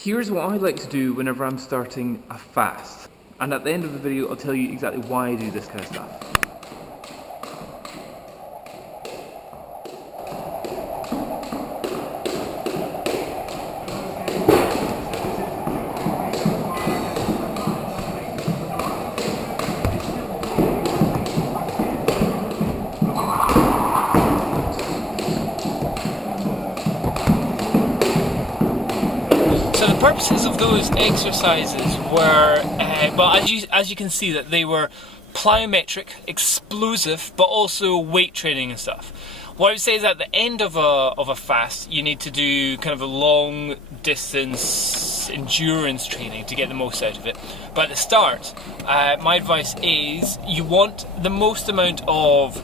Here's what I like to do whenever I'm starting a fast. And at the end of the video, I'll tell you exactly why I do this kind of stuff. So the purposes of those exercises were, well, as you can see, that they were plyometric, explosive, but also weight training and stuff. What I would say is at the end of a fast, you need to do kind of a long distance endurance training to get the most out of it. But at the start, my advice is you want the most amount of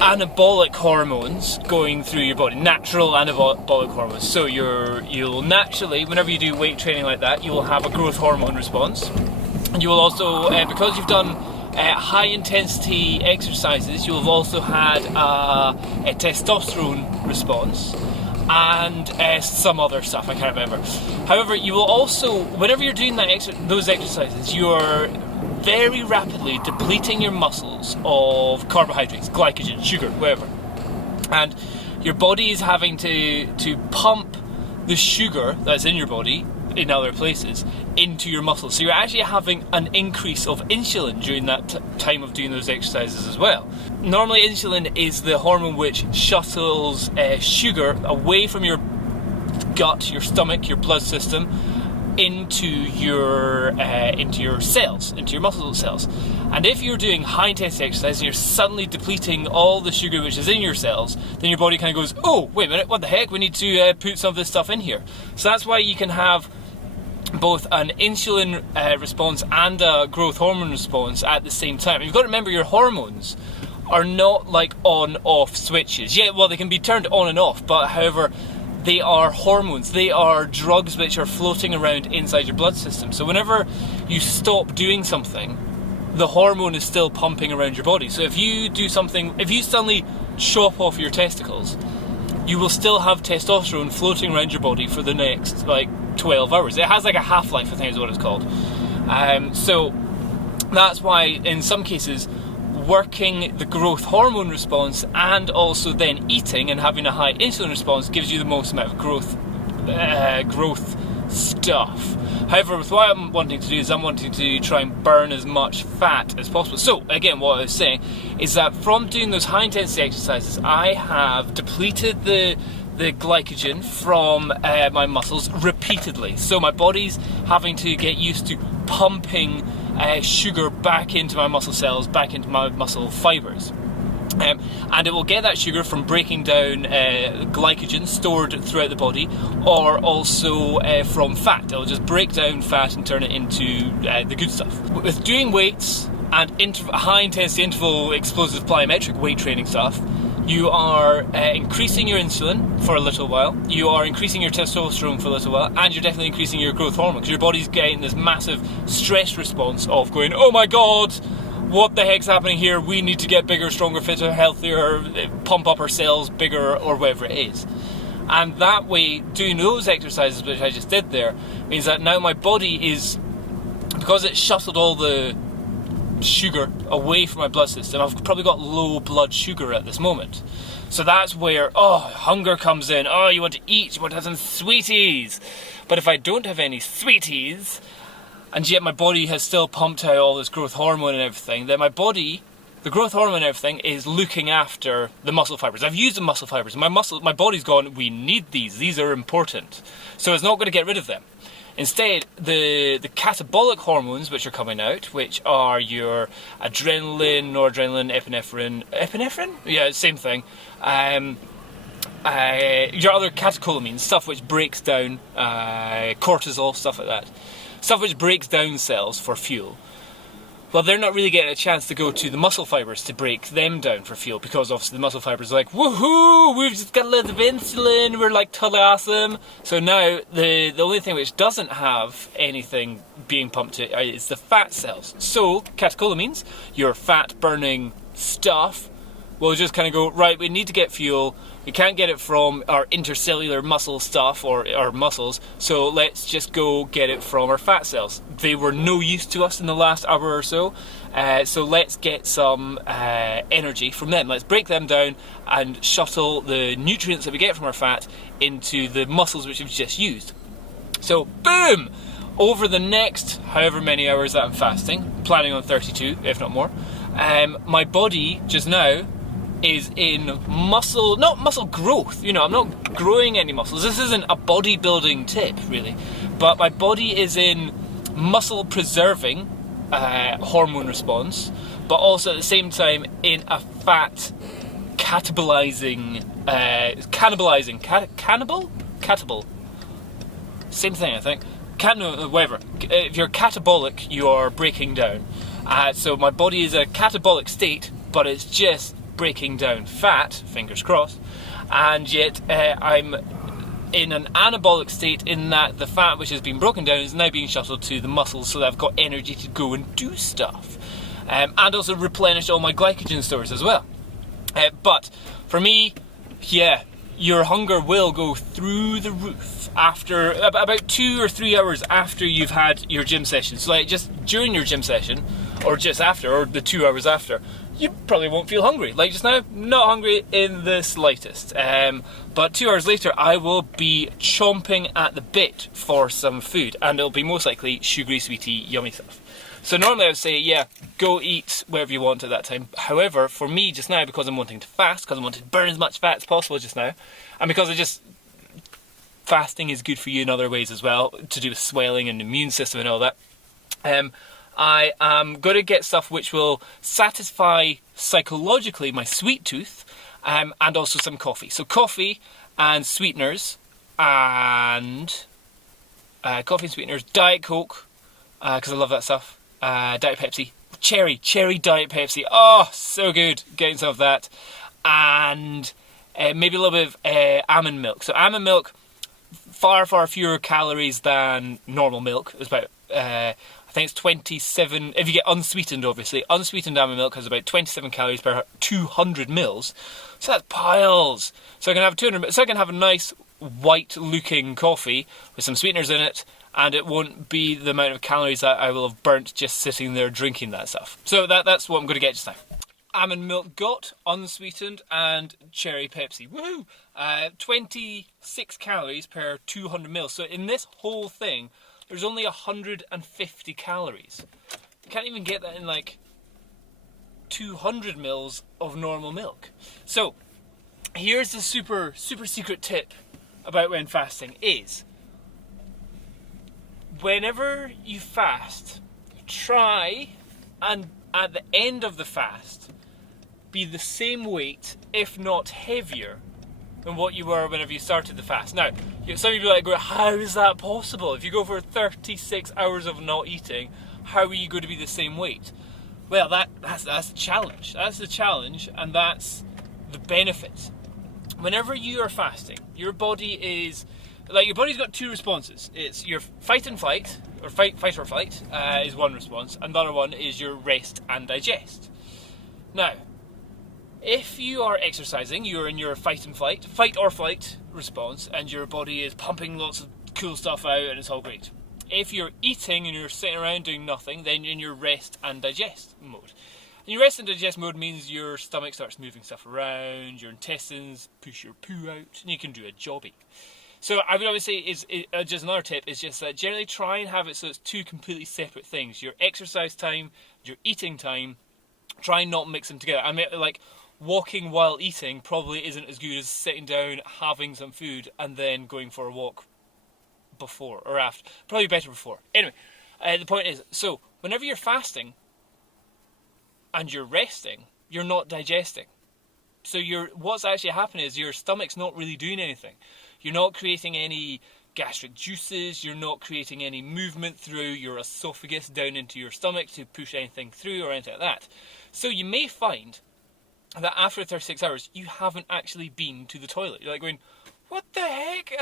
anabolic hormones going through your body, natural anabolic hormones. So you'll naturally, whenever you do weight training like that, you will have a growth hormone response. And you will also, because you've done high intensity exercises, you'll have also had a testosterone response and some other stuff, I can't remember. However, you will also, whenever you're doing those exercises, you're very rapidly depleting your muscles of carbohydrates, glycogen, sugar, whatever. And your body is having to pump the sugar that's in your body, in other places, into your muscles. So you're actually having an increase of insulin during that time of doing those exercises as well. Normally insulin is the hormone which shuttles sugar away from your gut, your stomach, your blood system, into your cells, into your muscle cells. And if you're doing high intensity exercise and you're suddenly depleting all the sugar which is in your cells, then your body kind of goes, oh, wait a minute, what the heck, we need to put some of this stuff in here. So that's why you can have both an insulin response and a growth hormone response at the same time. You've got to remember your hormones are not like on-off switches. Yeah, well, they can be turned on and off, but however, they are hormones. They are drugs which are floating around inside your blood system. So whenever you stop doing something, the hormone is still pumping around your body. So if you do something, if you suddenly chop off your testicles, you will still have testosterone floating around your body for the next 12 hours. It has like a half-life, I think is what it's called. So that's why in some cases working the growth hormone response and also then eating and having a high insulin response gives you the most amount of growth stuff. However, with what I'm wanting to do is I'm wanting to try and burn as much fat as possible. So again, what I was saying is that from doing those high intensity exercises, I have depleted the glycogen from my muscles repeatedly. So my body's having to get used to pumping sugar back into my muscle cells, back into my muscle fibers. And it will get that sugar from breaking down glycogen stored throughout the body, or also from fat. It'll just break down fat and turn it into the good stuff. With doing weights and high intensity interval explosive plyometric weight training stuff, you are increasing your insulin for a little while, you are increasing your testosterone for a little while, and you're definitely increasing your growth hormone, because your body's getting this massive stress response of going, oh my god, what the heck's happening here? We need to get bigger, stronger, fitter, healthier, pump up our cells bigger, or whatever it is. And that way, doing those exercises, which I just did there, means that now my body is, because it shuttled all the sugar away from my blood system, I've probably got low blood sugar at this moment. So that's where, hunger comes in. Oh, you want to eat, you want to have some sweeties. But if I don't have any sweeties, and yet my body has still pumped out all this growth hormone and everything, then my body, the growth hormone and everything, is looking after the muscle fibers. I've used the muscle fibers. My body's gone, we need these. These are important. So it's not going to get rid of them. Instead, the catabolic hormones which are coming out, which are your adrenaline, noradrenaline, epinephrine? Yeah, same thing. Your other catecholamines, stuff which breaks down cortisol, stuff like that. Stuff which breaks down cells for fuel. Well, they're not really getting a chance to go to the muscle fibers to break them down for fuel, because obviously the muscle fibers are like, woohoo, we've just got a lot of insulin, we're like totally awesome. So now the only thing which doesn't have anything being pumped to it is the fat cells. So catecholamines, your fat burning stuff, will just kind of go, right, we need to get fuel, We can't get it from our intercellular muscle stuff or our muscles, so let's just go get it from our fat cells. They were no use to us in the last hour or so, so let's get some energy from them. Let's break them down and shuttle the nutrients that we get from our fat into the muscles which we've just used. So, boom! Over the next however many hours that I'm fasting, planning on 32, if not more, my body just now is in muscle, not muscle growth, you know, I'm not growing any muscles. This isn't a bodybuilding tip, really. But my body is in muscle preserving hormone response, but also at the same time in a fat catabolizing, catabol? Same thing, I think. Whatever. If you're catabolic, you are breaking down. So my body is a catabolic state, but it's just breaking down fat, fingers crossed, and yet I'm in an anabolic state in that the fat which has been broken down is now being shuttled to the muscles so that I've got energy to go and do stuff. And also replenish all my glycogen stores as well. But for me, yeah, your hunger will go through the roof after about 2 or 3 hours after you've had your gym session. So like just during your gym session, or just after, or the 2 hours after, you probably won't feel hungry. Like just now, not hungry in the slightest. But 2 hours later, I will be chomping at the bit for some food, and it'll be most likely sugary, sweety, yummy stuff. So normally I would say, yeah, go eat wherever you want at that time. However, for me just now, because I'm wanting to fast, because I'm wanting to burn as much fat as possible just now, and because fasting is good for you in other ways as well, to do with swelling and immune system and all that, I am going to get stuff which will satisfy psychologically my sweet tooth, and also some coffee. So coffee and sweeteners, Diet Coke, because I love that stuff, Diet Pepsi, cherry Diet Pepsi, oh, so good, getting some of that, and maybe a little bit of almond milk. So almond milk, far fewer calories than normal milk. It's about, I think it's 27, if you get unsweetened obviously, unsweetened almond milk has about 27 calories per 200 mils, so that's piles. So I can have 200, so I can have a nice white looking coffee with some sweeteners in it, and it won't be the amount of calories that I will have burnt just sitting there drinking that stuff. So that's what I'm going to get just now. Almond milk got, unsweetened, and cherry Pepsi. Woohoo! 26 calories per 200 mils. So in this whole thing, there's only 150 calories. You can't even get that in like 200 mils of normal milk. So here's the super secret tip about when fasting is, whenever you fast, try and at the end of the fast be the same weight, if not heavier, than what you were whenever you started the fast. Now, some of you are like, how is that possible? If you go for 36 hours of not eating, how are you going to be the same weight? Well, that's the challenge. That's the challenge, and that's the benefit. Whenever you are fasting, your body is, like, your body's got two responses. It's your fight and flight, or fight or flight, is one response, and the other one is your rest and digest. Now, if you are exercising, you're in your fight or flight response, and your body is pumping lots of cool stuff out and it's all great. If you're eating and you're sitting around doing nothing, then you're in your rest and digest mode. And your rest and digest mode means your stomach starts moving stuff around, your intestines push your poo out, and you can do a jobby. So I would always say, just another tip, is just that generally try and have it so it's two completely separate things. Your exercise time, your eating time, try and not mix them together. I mean, like, walking while eating probably isn't as good as sitting down, having some food, and then going for a walk before or after. Probably better before. Anyway, the point is, so whenever you're fasting and you're resting, you're not digesting. So what's actually happening is your stomach's not really doing anything. You're not creating any gastric juices, you're not creating any movement through your esophagus down into your stomach to push anything through or anything like that. So you may find that after 36 hours, you haven't actually been to the toilet. You're like going, what the heck?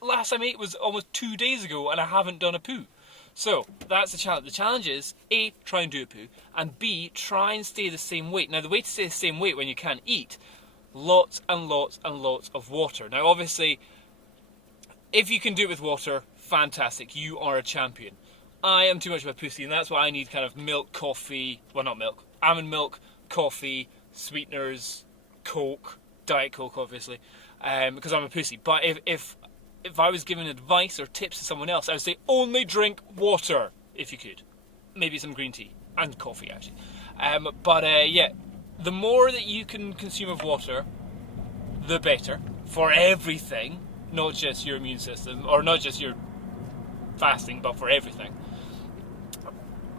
Last time I ate was almost 2 days ago and I haven't done a poo. So that's the challenge. The challenge is, A, try and do a poo, and B, try and stay the same weight. Now the way to stay the same weight when you can't eat, lots and lots and lots of water. Now obviously, if you can do it with water, fantastic, you are a champion. I am too much of a pussy, and that's why I need kind of milk, coffee, well not milk, almond milk, coffee, sweeteners, Coke, Diet Coke obviously, because I'm a pussy. But if I was giving advice or tips to someone else, I would say only drink water, if you could. Maybe some green tea, and coffee actually. Yeah, the more that you can consume of water, the better, for everything, not just your immune system, or not just your fasting, but for everything.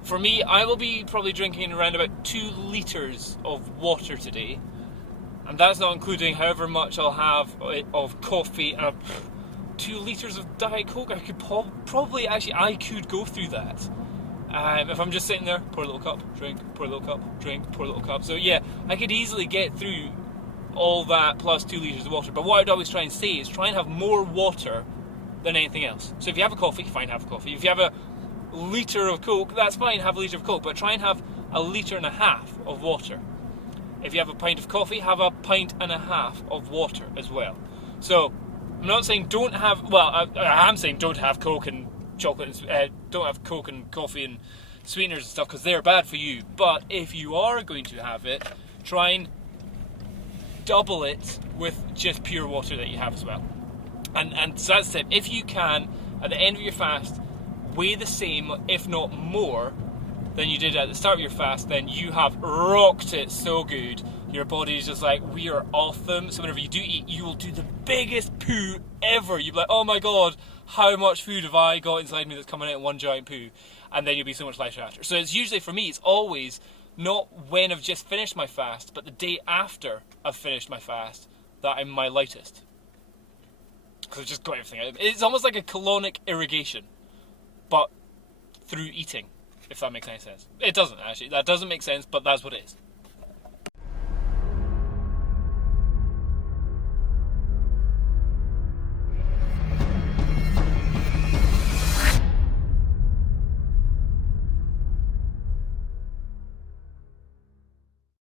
For me, I will be probably drinking around about 2 litres of water today, and that's not including however much I'll have of coffee and 2 litres of Diet Coke. I could probably, I could go through that. If I'm just sitting there, pour a little cup, drink, pour a little cup, drink, pour a little cup. So yeah, I could easily get through all that plus 2 litres of water. But what I'd always try and say is try and have more water than anything else. So if you have a coffee, fine, have a coffee. If you have a litre of Coke, that's fine, have a litre of Coke. But try and have a litre and a half of water. If you have a pint of coffee, have a pint and a half of water as well. So I'm not saying don't have, well, I am saying don't have Coke and chocolate, and don't have Coke and coffee and sweeteners and stuff, because they're bad for you. But if you are going to have it, try and double it with just pure water that you have as well. And so that's it. If you can, at the end of your fast, weigh the same, if not more, than you did at the start of your fast, then you have rocked it so good. Your body is just like, we are awesome. So whenever you do eat, you will do the biggest poo ever. You'll be like, oh my god, how much food have I got inside me that's coming out in one giant poo? And then you'll be so much lighter after. So it's usually, for me, it's always not when I've just finished my fast, but the day after I've finished my fast that I'm my lightest. Because I've just got everything out. It's almost like a colonic irrigation, but through eating, if that makes any sense. It doesn't actually. That doesn't make sense, but that's what it is.